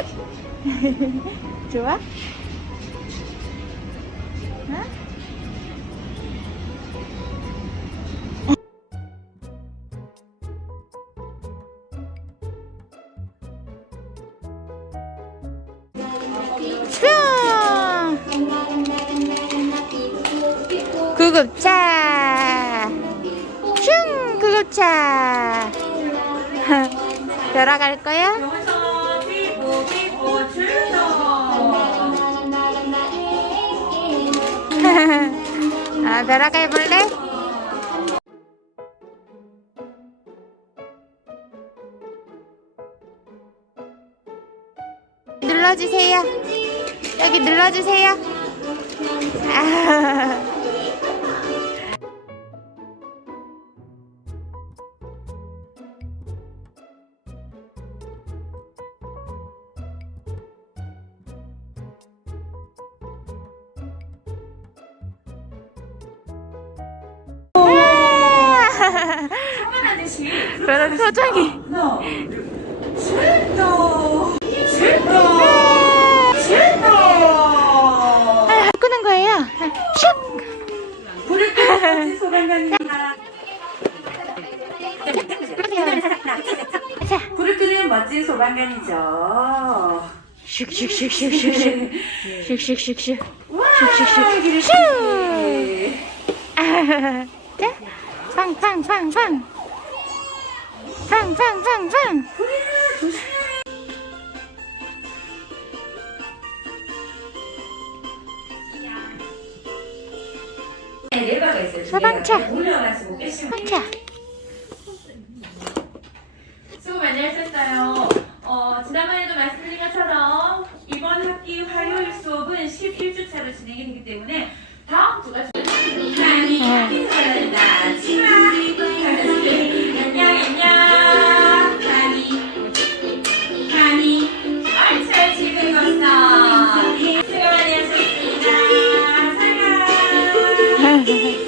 좋아? 응? 슝! 구급차! 슝! 구급차! 돌아갈 거야? 아, 벼락가 해볼래? 눌러주세요. 여기 눌러주세요. 아. 아저씨 그런 표정이. 출동 출동 출동 끄는 거예요. 슉! 불을 끄는 소방관입니다 자, 불을 끄는 멋진 소방관이죠 슉슉슉슉슉슉. 슉슉슉슉. 와 슉슉슉. 길을 슉! 아, 자, 팡팡팡팡. 팡팡팡팡. 소방차. 자, 수고 많이 하셨어요. 어, 지난번에도 말씀드린 것처럼 이번 학기 화요일 수업은 11주차로 진행이 되기 때문에. Mm-hmm.